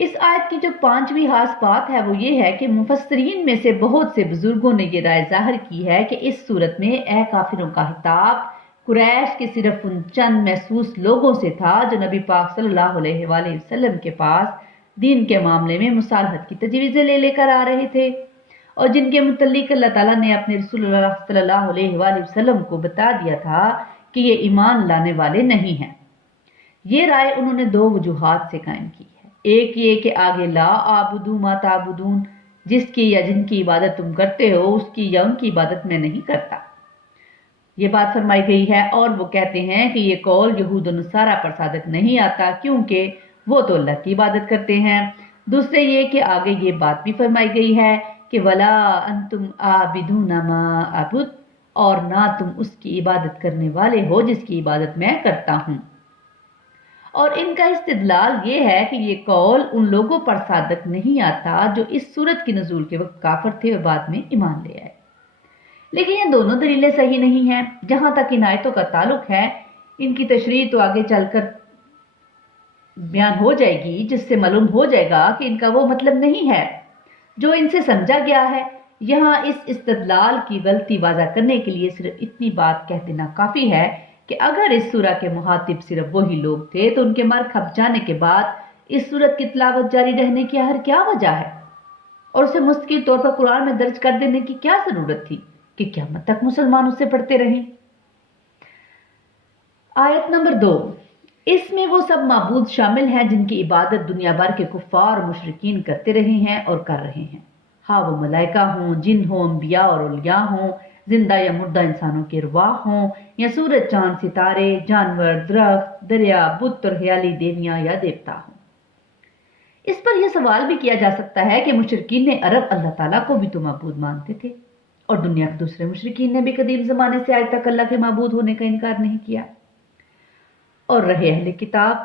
اس آیت کی جو 5ویں خاص بات ہے وہ یہ ہے کہ مفسرین میں سے بہت سے بزرگوں نے یہ رائے ظاہر کی ہے کہ اس صورت میں اے کافروں کا خطاب قریش کے صرف ان چند محسوس لوگوں سے تھا جو نبی پاک صلی اللہ علیہ وآلہ وسلم کے پاس دین کے معاملے میں مصالحت کی تجویزیں لے کر آ رہے تھے، اور جن کے متعلق اللہ تعالیٰ نے اپنے رسول اللہ صلی اللہ علیہ وآلہ وسلم کو بتا دیا تھا کہ یہ ایمان لانے والے نہیں ہیں۔ یہ رائے انہوں نے 2 وجوہات سے قائم کی ہے۔ ایک یہ کہ آگے لا اعبدو ما تعبدون، جس کی یا جن کی عبادت تم کرتے ہو اس کی یا ان کی عبادت میں نہیں کرتا، یہ بات فرمائی گئی ہے، اور وہ کہتے ہیں کہ یہ قول یہود و نصارہ پر صادق نہیں آتا کیونکہ وہ تو اللہ کی عبادت کرتے ہیں۔ دوسرے یہ کہ آگے یہ بات بھی فرمائی گئی ہے کہ ولا انتم عابدون ما اعبد، اور نہ تم اس کی عبادت کرنے والے ہو جس کی عبادت میں کرتا ہوں۔ اور ان کا استدلال یہ ہے کہ یہ قول ان لوگوں پر صادق نہیں آتا جو اس سورت کی نزول کے وقت کافر تھے اور بعد میں ایمان لے آئے۔ لیکن یہ دونوں دلیلیں صحیح نہیں ہیں۔ جہاں تک ان آیتوں کا تعلق ہے، ان کی تشریح تو آگے چل کر بیان ہو جائے گی، جس سے معلوم ہو جائے گا کہ ان کا وہ مطلب نہیں ہے جو ان سے سمجھا گیا ہے۔ یہاں اس استدلال کی غلطی واضح کرنے کے لیے صرف اتنی بات کہہ دینا کافی ہے کہ اگر اس سورہ کے مخاطب صرف وہی لوگ تھے تو ان کے مر کھپ جانے کے بعد اس سورت کی تلاوت جاری رہنے کی کیا وجہ ہے، اور اسے مستقل طور پر قرآن میں درج کر دینے کی کیا ضرورت تھی کہ قیامت تک مسلمان اسے پڑھتے رہیں۔ آیت نمبر 2، اس میں وہ سب معبود شامل ہیں جن کی عبادت دنیا بھر کے کفار اور مشرکین کرتے رہے ہیں اور کر رہے ہیں، ہاں وہ ملائکہ ہوں، جن ہوں، انبیاء اور اولیاء ہوں، زندہ یا مردہ انسانوں کے ارواح ہوں، یا سورج، چاند، ستارے، جانور، درخت، دریا، بت اور خیالی دیویاں یا دیوتا ہوں۔ اس پر یہ سوال بھی کیا جا سکتا ہے کہ مشرکین عرب اللہ تعالیٰ کو بھی تو معبود مانتے تھے، اور دنیا کے دوسرے مشرکین نے بھی قدیم زمانے سے آج تک اللہ کے معبود ہونے کا انکار نہیں کیا۔ اور رہے اہل کتاب،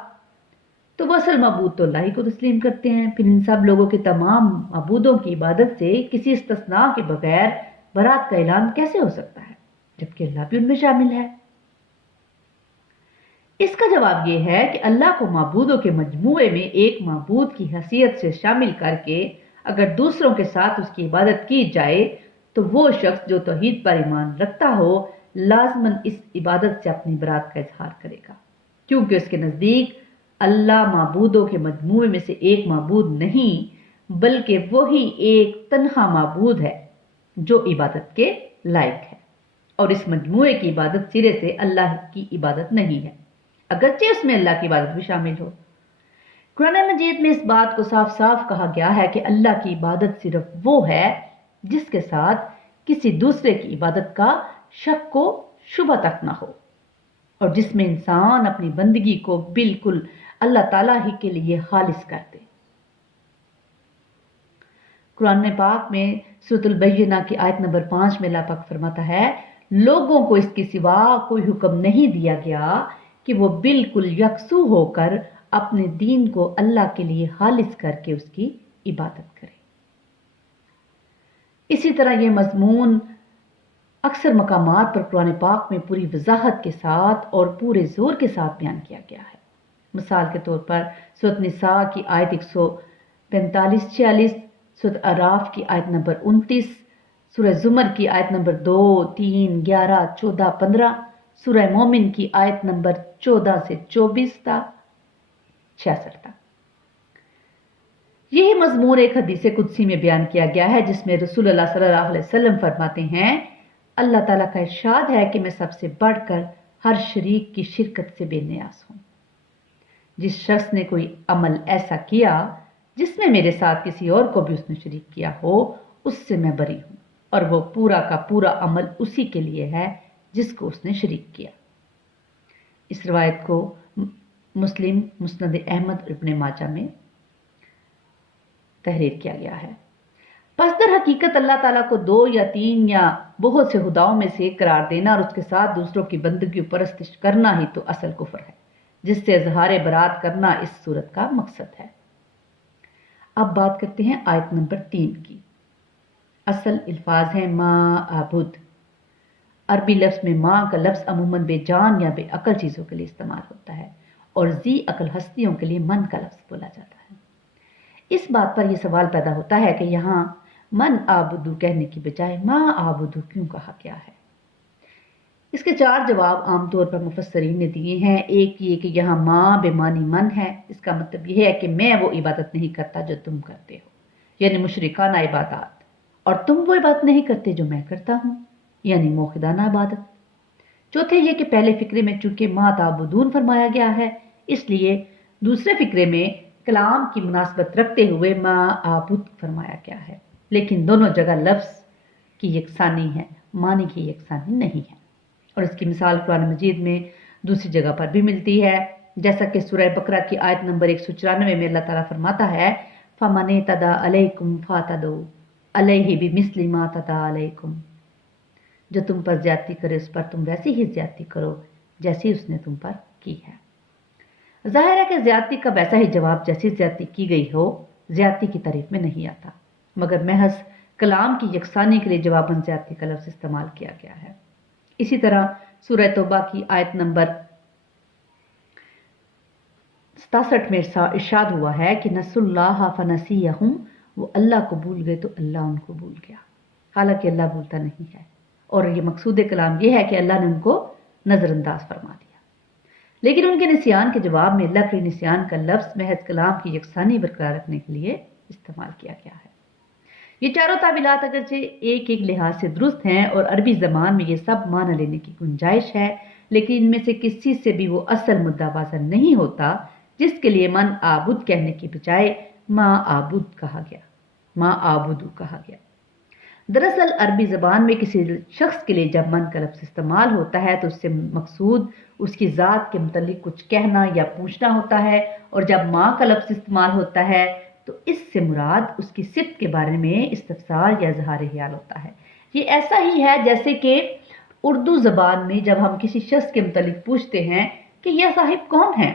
تو وہ اصل معبود تو اللہ ہی کو تسلیم کرتے ہیں، پھر ان سب لوگوں کے تمام معبودوں کی عبادت سے کسی استثناء کے بغیر برات کا اعلان کیسے ہو سکتا ہے جبکہ اللہ بھی ان میں شامل ہے؟ اس کا جواب یہ ہے کہ اللہ کو معبودوں کے مجموعے میں ایک معبود کی حیثیت سے شامل کر کے اگر دوسروں کے ساتھ اس کی عبادت کی جائے تو وہ شخص جو توحید پر ایمان رکھتا ہو لازماً اس عبادت سے اپنی برات کا اظہار کرے گا، کیونکہ اس کے نزدیک اللہ معبودوں کے مجموعے میں سے ایک معبود نہیں بلکہ وہی ایک تنہا معبود ہے جو عبادت کے لائق ہے، اور اس مجموعے کی عبادت سرے سے اللہ کی عبادت نہیں ہے، اگرچہ اس میں اللہ کی عبادت بھی شامل ہو۔ قرآن مجید میں اس بات کو صاف صاف کہا گیا ہے کہ اللہ کی عبادت صرف وہ ہے جس کے ساتھ کسی دوسرے کی عبادت کا شک و شبہ تک نہ ہو، اور جس میں انسان اپنی بندگی کو بالکل اللہ تعالیٰ ہی کے لیے خالص کر دے۔ قرآن پاک میں سورۃ البینہ کی آیت نمبر 5 میں اللہ پاک فرماتا ہے، لوگوں کو اس کے سوا کوئی حکم نہیں دیا گیا کہ وہ بالکل یکسو ہو کر اپنے دین کو اللہ کے لیے خالص کر کے اس کی عبادت کرے۔ اسی طرح یہ مضمون اکثر مقامات پر قرآن پاک میں پوری وضاحت کے ساتھ اور پورے زور کے ساتھ بیان کیا گیا ہے۔ مثال کے طور پر سورۃ نساء کی آیت 145-46، سورۃ اعراف کی آیت نمبر 29، سورہ زمر کی آیت نمبر 2، 3، 11، 14، 15، سورہ مومن کی آیت نمبر 14 سے 24 تا 66 تک۔ یہی مضمون ایک حدیث قدسی میں بیان کیا گیا ہے جس میں رسول اللہ صلی اللہ علیہ وسلم فرماتے ہیں، اللہ تعالیٰ کا ارشاد ہے کہ میں سب سے بڑھ کر ہر شریک کی شرکت سے بے نیاز ہوں۔ جس شخص نے کوئی عمل ایسا کیا جس میں میرے ساتھ کسی اور کو بھی اس نے شریک کیا ہو، اس سے میں بری ہوں، اور وہ پورا کا پورا عمل اسی کے لیے ہے جس کو اس نے شریک کیا۔ اس روایت کو مسلم، مسند احمد اور ابن ماجہ میں تحریر کیا گیا ہے۔ پس در حقیقت اللہ تعالیٰ کو 2 یا 3 یا بہت سے خداؤں میں سے قرار دینا اور اس کے ساتھ دوسروں کی بندگی و پرستش کرنا ہی تو اصل کفر ہے، جس سے اظہار برات کرنا اس صورت کا مقصد ہے۔ اب بات کرتے ہیں آیت نمبر 3 کی۔ اصل الفاظ ہیں ما عبد۔ عربی لفظ میں ماں کا لفظ عموماً بے جان یا بے عقل چیزوں کے لیے استعمال ہوتا ہے، اور ذی عقل ہستیوں کے لیے من کا لفظ بولا جاتا ہے۔ اس بات پر یہ سوال پیدا ہوتا ہے کہ یہاں من آبدو کہنے کی بجائے ما آبدو کیوں کہا گیا ہے؟ اس کے 4 جواب عام طور پر مفسرین نے دیے ہیں۔ ایک یہ کہ یہاں ما بے معنی من ہے، اس کا مطلب یہ ہے کہ میں وہ عبادت نہیں کرتا جو تم کرتے ہو، یعنی مشرکانہ عبادات، اور تم وہ عبادت نہیں کرتے جو میں کرتا ہوں، یعنی موحدانہ عبادت۔ چوتھے یہ کہ پہلے فقرے میں چونکہ ما تعبدون فرمایا گیا ہے، اس لیے دوسرے فقرے میں کلام کی مناسبت رکھتے ہوئے ما آبد فرمایا گیا ہے، لیکن دونوں جگہ لفظ کی یکسانی ہے، معنی کی یکسانی نہیں ہے، اور اس کی مثال قرآن مجید میں دوسری جگہ پر بھی ملتی ہے، جیسا کہ سورہ بقرہ کی آیت نمبر 194 میں اللہ تعالیٰ فرماتا ہے فَمَنِ اعْتَدَىٰ عَلَيْكُمْ فَاعْتَدُوا عَلَيْهِ بِمِثْلِ مَا اعْتَدَىٰ عَلَيْكُمْ، جو تم پر زیادتی کرے اس پر تم ویسی ہی زیادتی کرو جیسی اس نے تم پر کی ہے۔ ظاہر ہے کہ زیادتی کا ویسا ہی جواب جیسی زیادتی کی گئی ہو زیادتی کی تعریف میں نہیں آتا، مگر محض کلام کی یکسانی کے لیے جواباً زیادتی کا لفظ استعمال کیا گیا ہے۔ اسی طرح سورہ توبہ کی آیت نمبر 67 میں ارشاد ہوا ہے کہ نسوا اللہ فنسیہم، وہ اللہ کو بھول گئے تو اللہ ان کو بھول گیا، حالانکہ اللہ بھولتا نہیں ہے، اور یہ مقصود کلام یہ ہے کہ اللہ نے ان کو نظر انداز فرما دیا، لیکن ان کے نسیان کے جواب میں اللہ کے نسیان کا لفظ محض کلام کی یکسانی برقرار رکھنے کے لیے استعمال کیا گیا ہے۔ یہ چاروں تعبیرات اگرچہ ایک ایک لحاظ سے درست ہیں اور عربی زبان میں یہ سب معنی لینے کی گنجائش ہے، لیکن ان میں سے کسی سے بھی وہ اصل مدعا واضح نہیں ہوتا جس کے لیے من آبد کہنے کی بجائے ما آبد کہا گیا، ما آبدو کہا گیا۔ دراصل عربی زبان میں کسی شخص کے لیے جب من کا لفظ استعمال ہوتا ہے تو اس سے مقصود اس کی ذات کے متعلق کچھ کہنا یا پوچھنا ہوتا ہے، اور جب ما کا لفظ استعمال ہوتا ہے تو اس سے مراد اس کی صفت کے بارے میں استفسار یا اظہار خیال ہوتا ہے۔ یہ ایسا ہی ہے جیسے کہ اردو زبان میں جب ہم کسی شخص کے متعلق پوچھتے ہیں کہ یہ صاحب کون ہے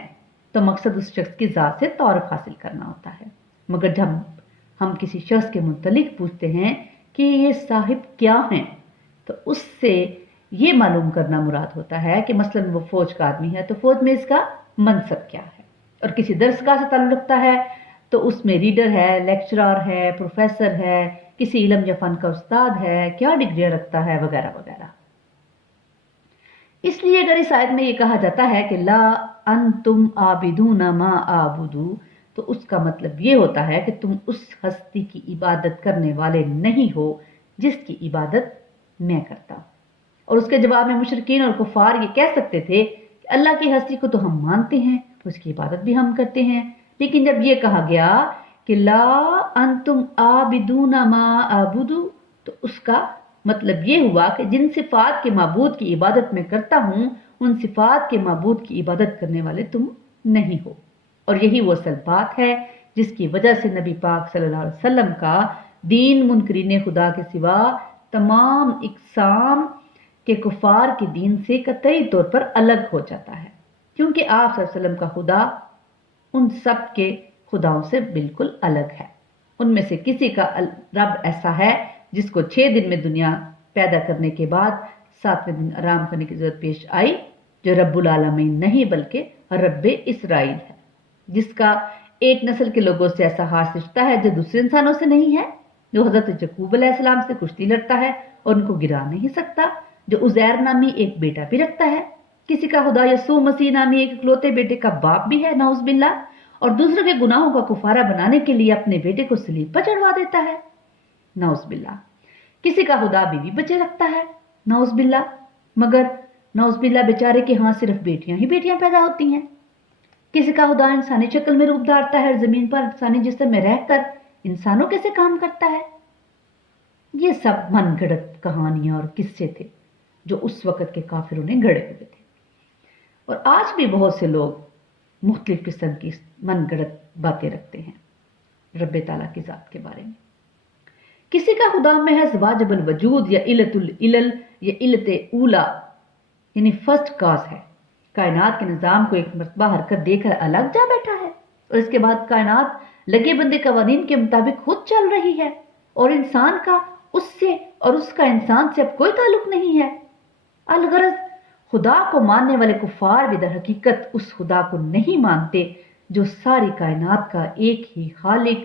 تو مقصد اس شخص کی ذات سے تعارف حاصل کرنا ہوتا ہے، مگر جب ہم کسی شخص کے متعلق پوچھتے ہیں کہ یہ صاحب کیا ہیں تو اس سے یہ معلوم کرنا مراد ہوتا ہے کہ مثلا وہ فوج کا آدمی ہے تو فوج میں اس کا منصب کیا ہے، اور کسی درسگاہ سے تعلق رکھتا ہے تو اس میں ریڈر ہے، لیکچرار ہے، پروفیسر ہے، کسی علم یا فن کا استاد ہے، کیا ڈگریاں رکھتا ہے، وغیرہ وغیرہ۔ اس لیے اگر اس آیت میں یہ کہا جاتا ہے کہ لا انتم عابدون ما اعبدو، تو اس کا مطلب یہ ہوتا ہے کہ تم اس ہستی کی عبادت کرنے والے نہیں ہو جس کی عبادت میں کرتا ہوں۔ اور اس کے جواب میں مشرکین اور کفار یہ کہہ سکتے تھے کہ اللہ کی ہستی کو تو ہم مانتے ہیں، اس کی عبادت بھی ہم کرتے ہیں، لیکن جب یہ کہا گیا کہ لا انتم عابدون ما اعبدو تو اس کا مطلب یہ ہوا کہ جن صفات کے معبود کی عبادت میں کرتا ہوں ان صفات کے معبود کی عبادت کرنے والے تم نہیں ہو، اور یہی وہ اصل بات ہے جس کی وجہ سے نبی پاک صلی اللہ علیہ وسلم کا دین منکرین خدا کے سوا تمام اقسام کے کفار کے دین سے قطعی طور پر الگ ہو جاتا ہے، کیونکہ آپ صلی اللہ علیہ وسلم کا خدا ان سب کے خداؤں سے بالکل الگ ہے۔ ان میں سے کسی کا رب ایسا ہے جس کو 6 دن میں دنیا پیدا کرنے کے بعد 7ویں دن آرام کرنے کی ضرورت پیش آئی، جو رب العالمین نہیں بلکہ رب اسرائیل ہے، جس کا ایک نسل کے لوگوں سے ایسا خاص رشتہ ہے جو دوسرے انسانوں سے نہیں ہے، جو حضرت یعقوب علیہ السلام سے کشتی لڑتا ہے اور ان کو گرا نہیں سکتا، جو عزیر نامی ایک بیٹا بھی رکھتا ہے، کسی کا خدا یسوع مسیح نامی ایک اکلوتے بیٹے کا باپ بھی ہے نعوذ باللہ، اور دوسروں کے گناہوں کا کفارہ بنانے کے لیے اپنے بیٹے کو صلیب پر چڑھوا دیتا ہے نعوذ باللہ، کسی کا خدا بیوی بچے رکھتا ہے نعوذ باللہ، مگر نعوذ باللہ بیچارے کے ہاں صرف بیٹیاں ہی بیٹیاں پیدا ہوتی ہیں، کسی کا خدا انسانی شکل میں روپ دھارتا ہے اور زمین پر انسانی جسم میں رہ کر انسانوں کے سے کام کرتا ہے۔ یہ سب من گھڑت کہانیاں اور قصے تھے جو اس وقت کے کافروں نے گھڑے ہوئے تھے، اور آج بھی بہت سے لوگ مختلف قسم کی من گھڑت باتیں رکھتے ہیں رب تعالیٰ کی ذات کے بارے میں۔ کسی کا خدا محض واجب الوجود یا علت العلل یا علت اولا یعنی فرسٹ کاز ہے، کائنات کے نظام کو ایک مرتبہ حرکت دے کر الگ جا بیٹھا ہے اور اس کے بعد کائنات لگے بندے قوانین کے مطابق خود چل رہی ہے، اور انسان کا اس سے اور اس کا انسان سے اب کوئی تعلق نہیں ہے۔ الغرض خدا کو ماننے والے کفار بھی در حقیقت اس خدا کو نہیں مانتے جو ساری کائنات کا ایک ہی خالق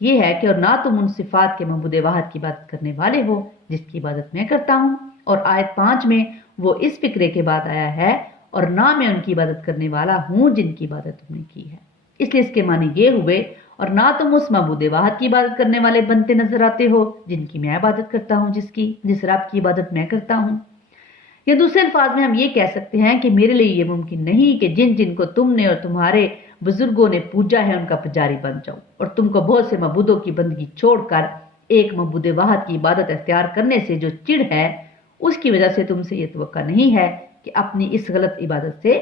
یہ ہے کہ اور نہ تم ان صفات کے معبود واحد کی عبادت کرنے والے ہو جس کی عبادت میں کرتا ہوں. اور آیت 5 میں وہ اس فکرے کے بعد آیا ہے اور نہ میں ان کی عبادت کرنے والا ہوں جن کی عبادت تم نے کی ہے. اس لیے اس کے معنی یہ ہوئے اور نہ تم اس معبود واحد کی عبادت کرنے والے بنتے نظر آتے ہو جن کی میں عبادت کرتا ہوں جس رب کی عبادت میں کرتا ہوں. یا دوسرے الفاظ میں ہم یہ کہہ سکتے ہیں کہ میرے لیے یہ ممکن نہیں کہ جن کو تم نے اور تمہارے بزرگوں نے پوجا ہے ان کا پجاری بن جاؤ اور تم کو بہت سے معبودوں کی بندگی چھوڑ کر ایک معبود واحد کی عبادت اختیار کرنے سے جو چڑ ہے اس کی وجہ سے تم سے یہ توقع نہیں ہے کہ اپنی اس غلط عبادت سے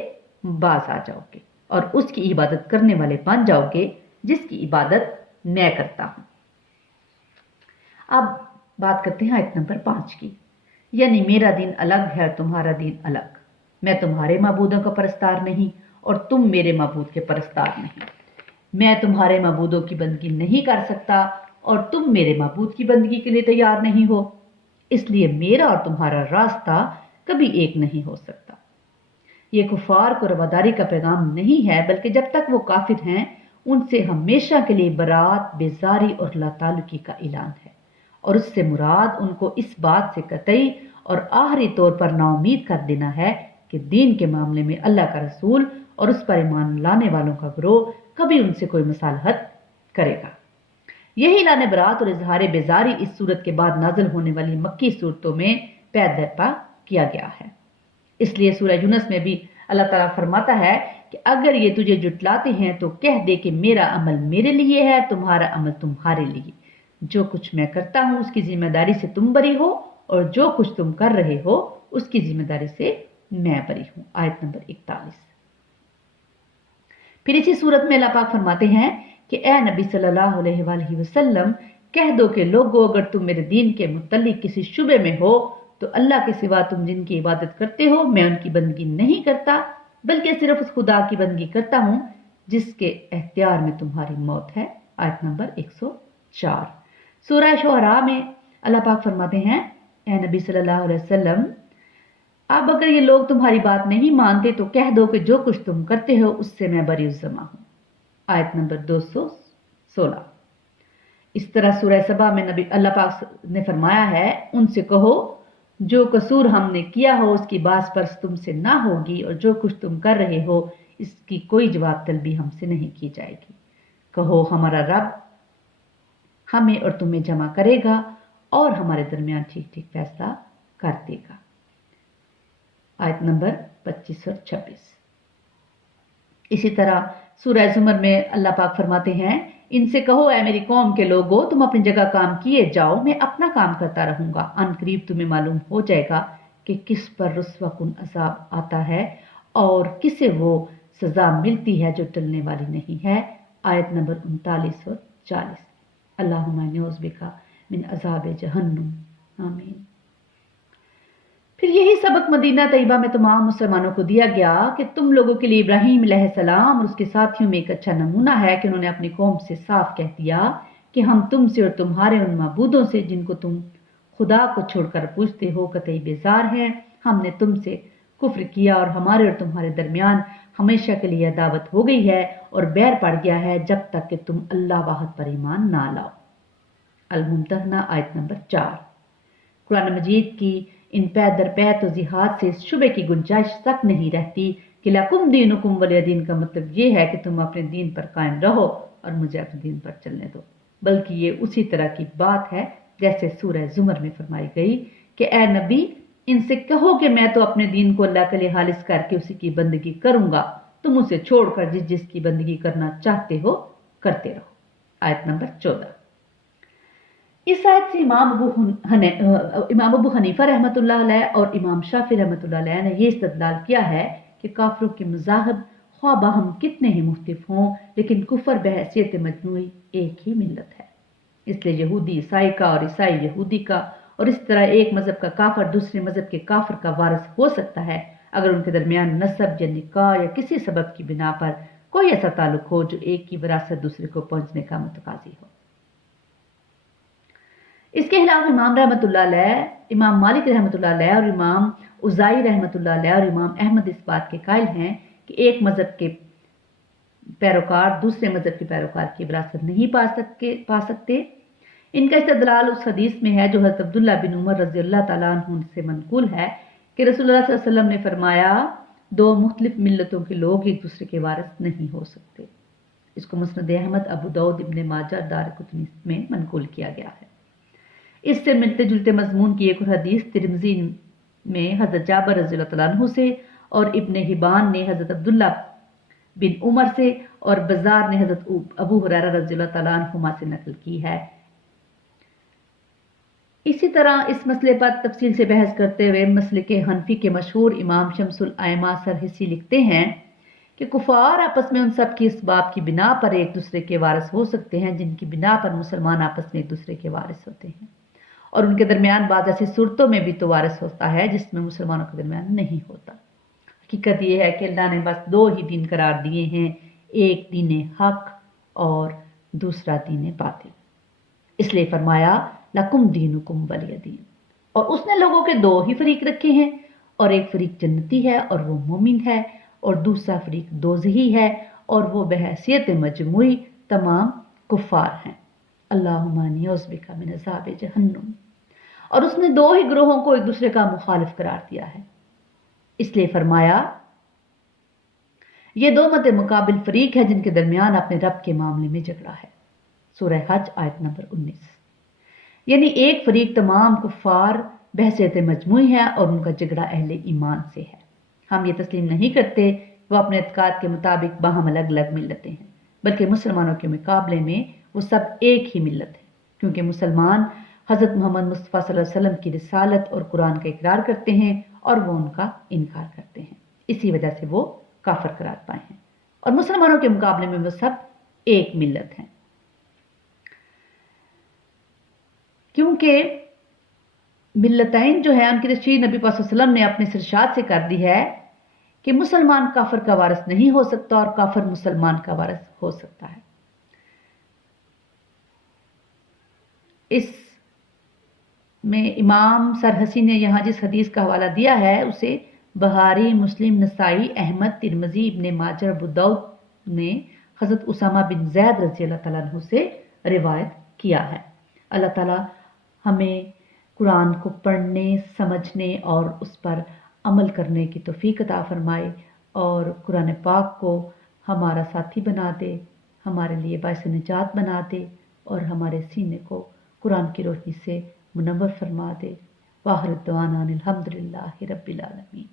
باز آ جاؤ گے اور اس کی عبادت کرنے والے بن جاؤ گے جس کی عبادت میں کرتا ہوں. اب بات کرتے ہیں آیت نمبر 5 کی. یعنی میرا دین الگ ہے اور تمہارا دین الگ. میں تمہارے معبودوں کا پرستار نہیں اور تم میرے معبود کے پرستار نہیں. میں تمہارے معبودوں کی بندگی نہیں کر سکتا اور تم میرے معبود کی بندگی کے لیے تیار نہیں ہو. اس لیے میرا اور تمہارا راستہ کبھی ایک نہیں ہو سکتا. یہ کفار کو رواداری کا پیغام نہیں ہے بلکہ جب تک وہ کافر ہیں ان سے ہمیشہ کے لیے برات، بیزاری اور لا تعلقی کا اعلان ہے. اور اس سے مراد ان کو اس بات سے قطعی اور آخری طور پر نا امید کر دینا ہے کہ دین کے معاملے میں اللہ کا رسول اور اس پر ایمان لانے والوں کا گروہ کبھی ان سے کوئی مصالحت کرے گا. یہی اعلان برات اور اظہار بیزاری اس صورت کے بعد نازل ہونے والی مکی صورتوں میں پے در پا کیا گیا ہے. اس لیے سورہ یونس میں بھی اللہ تعالیٰ فرماتا ہے کہ اگر یہ تجھے جھٹلاتے ہیں تو کہہ دے کہ میرا عمل میرے لیے ہے، تمہارا عمل تمہارے لیے. جو کچھ میں کرتا ہوں اس کی ذمہ داری سے تم بری ہو اور جو کچھ تم کر رہے ہو اس کی ذمہ داری سے میں بری ہوں. آیت نمبر 41. پھر اسی صورت میں اللہ پاک فرماتے ہیں کہ اے نبی صلی اللہ علیہ وآلہ وسلم کہہ دو کہ لوگو اگر تم میرے دین کے متعلق کسی شبے میں ہو تو اللہ کے سوا تم جن کی عبادت کرتے ہو میں ان کی بندگی نہیں کرتا بلکہ صرف اس خدا کی بندگی کرتا ہوں جس کے اختیار میں تمہاری موت ہے. آیت نمبر 104. سورہ شعراء میں اللہ پاک فرماتے ہیں اے نبی صلی اللہ علیہ وسلم اب اگر یہ لوگ تمہاری بات نہیں مانتے تو کہہ دو کہ جو کچھ تم کرتے ہو اس سے میں بری الزما ہوں. آیت نمبر 216. اس طرح سورہ سبا میں نبی اللہ پاک نے فرمایا ہے ان سے کہو جو قصور ہم نے کیا ہو اس کی باز پر تم سے نہ ہوگی اور جو کچھ تم کر رہے ہو اس کی کوئی جواب طلبی ہم سے نہیں کی جائے گی. کہو ہمارا رب ہمیں اور تمہیں جمع کرے گا اور ہمارے درمیان ٹھیک ٹھیک فیصلہ کر دے گا. آیت نمبر 25 اور 26. اسی طرح سورہ زمر میں اللہ پاک فرماتے ہیں ان سے کہو اے میری قوم کے لوگو تم اپنی جگہ کام کیے جاؤ میں اپنا کام کرتا رہوں گا. ان قریب تمہیں معلوم ہو جائے گا کہ کس پر رسوا کن عذاب آتا ہے اور کسے وہ سزا ملتی ہے جو ٹلنے والی نہیں ہے. آیت نمبر 39 اور 40. اللہم نعوذ بکا من عذاب جہنم. آمین. پھر یہی سبق مدینہ طیبہ میں تمام مسلمانوں کو دیا گیا کہ تم لوگوں کے لیے ابراہیم علیہ السلام اور اس کے ساتھیوں میں ایک اچھا نمونہ ہے کہ انہوں نے اپنی قوم سے صاف کہہ دیا کہ ہم تم سے اور تمہارے ان معبودوں سے جن کو تم خدا کو چھوڑ کر پوجتے ہو قطعی بیزار ہیں. ہم نے تم سے کفر کیا اور ہمارے اور تمہارے درمیان ہمیشہ کے لیے عداوت ہو گئی ہے اور بیر پڑ گیا ہے جب تک کہ تم اللہ واحد پر ایمان نہ لاؤ. الممتحنہ آیت نمبر 4. قرآن مجید کی ان پے در پے توضیحات سے اس شبے کی گنجائش تک نہیں رہتی کہ لکم دینکم ولی دین کا مطلب یہ ہے کہ تم اپنے دین پر قائم رہو اور مجھے اپنے دین پر چلنے دو، بلکہ یہ اسی طرح کی بات ہے جیسے سورہ زمر میں فرمائی گئی کہ اے نبی ان سے کہو کہ میں تو اپنے دین کو اللہ کے لیے خالص کر کے اسی کی بندگی کروں گا، تم اسے چھوڑ کر جس کی بندگی کرنا چاہتے ہو کرتے رہو. آیت نمبر 14. اس آیت سے امام ابو حنیفہ رحمۃ اللہ علیہ اور امام شافعی رحمۃ اللہ علیہ نے یہ استدلال کیا ہے کہ کافروں کے مذاہب خواہ باہم کتنے ہی مختلف ہوں لیکن کفر بحیثیت مجموعی ایک ہی ملت ہے. اس لیے یہودی عیسائی کا اور عیسائی یہودی کا اور اس طرح ایک مذہب کا کافر دوسرے مذہب کے کافر کا وارث ہو سکتا ہے اگر ان کے درمیان نسب یا نکاح یا کسی سبب کی بنا پر کوئی ایسا تعلق ہو جو ایک کی وراثت دوسرے کو پہنچنے کا متقاضی ہو. اس کے خلاف امام رحمۃ اللہ علیہ، امام مالک رحمۃ اللہ علیہ اور امام اوزائی رحمۃ اللہ علیہ اور امام احمد اس بات کے قائل ہیں کہ ایک مذہب کے پیروکار دوسرے مذہب کے پیروکار کی وراثت نہیں پا سکتے۔ ان کا استدلال اس حدیث میں ہے جو حضرت عبداللہ بن عمر رضی اللہ تعالیٰ عنہ سے منقول ہے کہ رسول اللہ صلی اللہ علیہ وسلم نے فرمایا، دو مختلف ملتوں کے لوگ ایک دوسرے کے وارث نہیں ہو سکتے۔ اس کو مسند احمد، ابو داؤد، ابن ماجہ، دارقطنی میں منقول کیا گیا ہے۔ اس سے ملتے جلتے مضمون کی ایک اور حدیث ترمذی میں حضرت جابر رضی اللہ تعالیٰ عنہ سے اور ابن حبان نے حضرت عبداللہ بن عمر سے اور بزار نے حضرت ابو ہریرہ رضی اللہ تعالیٰ عنہما سے نقل کی ہے۔ اسی طرح اس مسئلے پر تفصیل سے بحث کرتے ہوئے مسلک حنفی کے مشہور امام شمس الائمہ سرحسی لکھتے ہیں کہ کفار آپس میں ان سب کی اس باب کی بنا پر ایک دوسرے کے وارث ہو سکتے ہیں جن کی بنا پر مسلمان آپس میں ایک دوسرے کے وارث ہوتے ہیں، اور ان کے درمیان بعض ایسی صورتوں میں بھی تو وارث ہوتا ہے جس میں مسلمانوں کے درمیان نہیں ہوتا۔ حقیقت یہ ہے کہ اللہ نے بس دو ہی دین قرار دیے ہیں، ایک دین حق اور دوسرا دین باطل۔ اس لیے فرمایا لکم دینکم ولی دین، اور اس نے لوگوں کے دو ہی فریق رکھے ہیں، اور ایک فریق جنتی ہے اور وہ مومن ہے، اور دوسرا فریق دوزخی ہے اور وہ بحیثیت مجموعی تمام کفار ہیں۔ اللہم انی اعوذ بک من عذاب جہنم۔ اور اس نے دو ہی گروہوں کو ایک دوسرے کا مخالف قرار دیا ہے، اس لیے فرمایا یہ دو مد مقابل فریق ہے جن کے درمیان اپنے رب کے معاملے میں جھگڑا ہے۔ سورہ حج آیت نمبر 19۔ یعنی ایک فریق تمام کفار بحثیت مجموعی ہے اور ان کا جھگڑا اہل ایمان سے ہے۔ ہم یہ تسلیم نہیں کرتے وہ اپنے اعتقاد کے مطابق باہم الگ الگ ملتیں ہیں، بلکہ مسلمانوں کے مقابلے میں وہ سب ایک ہی ملت ہے، کیونکہ مسلمان حضرت محمد مصطفیٰ صلی اللہ علیہ وسلم کی رسالت اور قرآن کا اقرار کرتے ہیں اور وہ ان کا انکار کرتے ہیں، اسی وجہ سے وہ کافر قرار پائے ہیں، اور مسلمانوں کے مقابلے میں وہ سب ایک ملت ہیں، کیونکہ ملتین جو ہے ان کی تشریح نبی پاک صلی اللہ علیہ وسلم نے اپنے ارشاد سے کر دی ہے کہ مسلمان کافر کا وارث نہیں ہو سکتا اور کافر مسلمان کا وارث ہو سکتا ہے۔ اس میں امام سرحسی نے یہاں جس حدیث کا حوالہ دیا ہے اسے بخاری، مسلم، نسائی، احمد، ترمذی، ابن ماجہ، ابو داؤد نے حضرت اسامہ بن زید رضی اللہ تعالیٰ عنہ سے روایت کیا ہے۔ اللہ تعالیٰ ہمیں قرآن کو پڑھنے، سمجھنے اور اس پر عمل کرنے کی توفیق عطا فرمائے، اور قرآن پاک کو ہمارا ساتھی بنا دے، ہمارے لیے باعث نجات بنا دے، اور ہمارے سینے کو قرآن کی روشنی سے منور فرما دے۔ واخر دعوانا الحمدللہ رب العالمین۔